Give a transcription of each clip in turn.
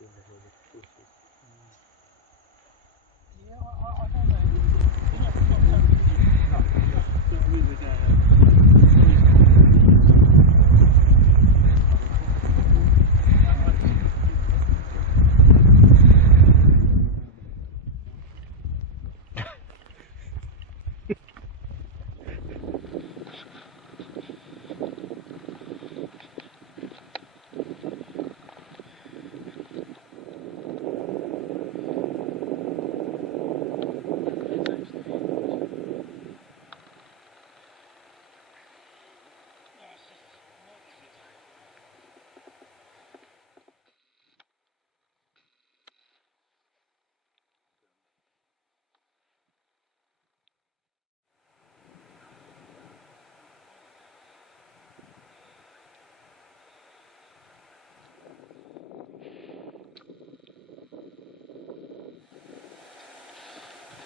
Yeah, I don't know. Not totally. No. But we would.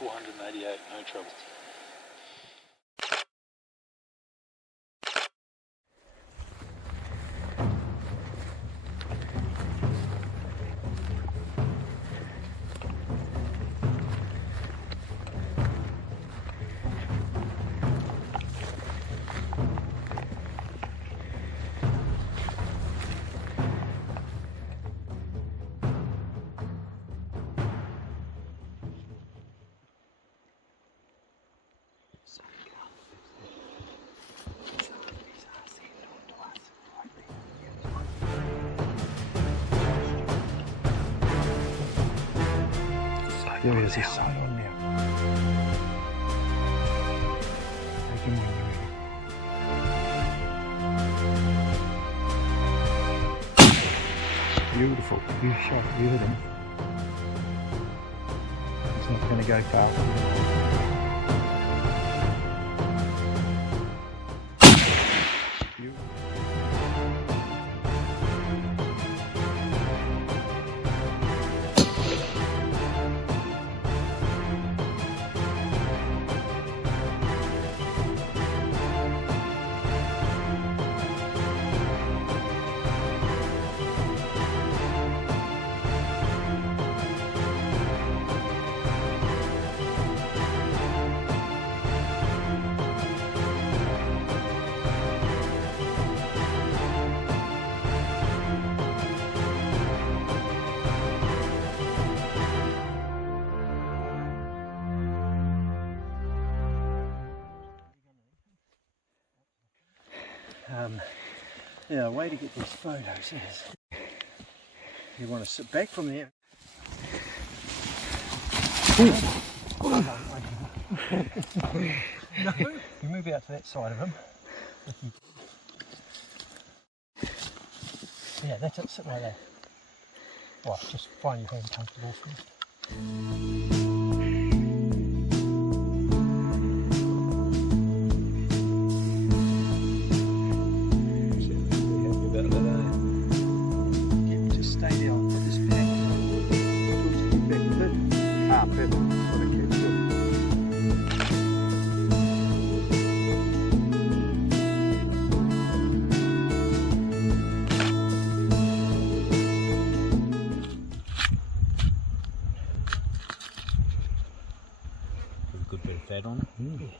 $488, no trouble. There is a sun on there. Take him when you're ready. Beautiful. You shot. You hit him. It's not going to go far. Beautiful. Now, a way to get these photos is you want to sit back from there. No, you move out to that side of him. Yeah, that's it, sit right there. Right, just find your hand comfortable first. Good bit of fat on it. Mm.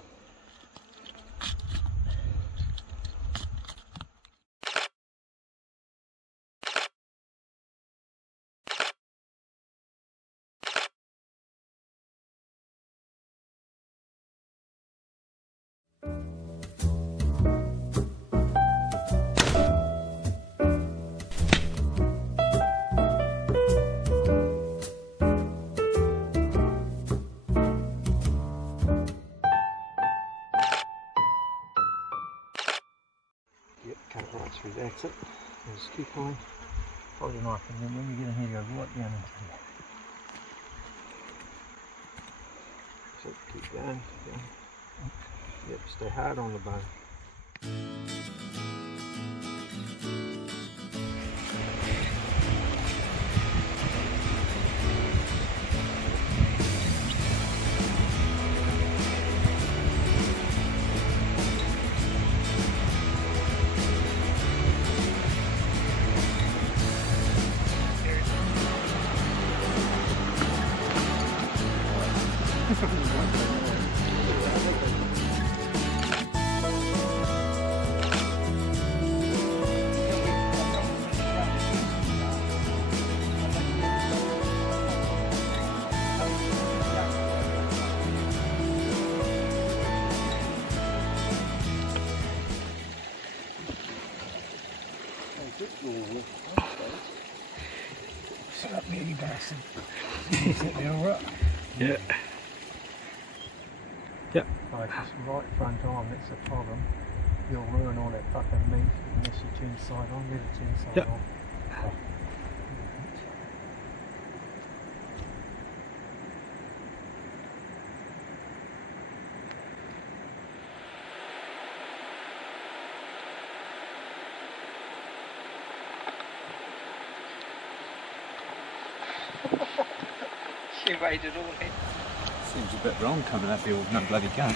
Yep, cut it right through, that's it. Just keep going. Hold your knife and then when you get in here, go right down into here. So keep going, keep going. Yep, stay hard on the bone. Shut me, you bastard. You sit there, alright? Yeah. Yep. Like, it's right front arm, that's the problem. You'll ruin all that fucking meat unless you turn side on, let it turn side Yep. on. She weighed it all in. Seems a bit wrong coming up here with no bloody gun.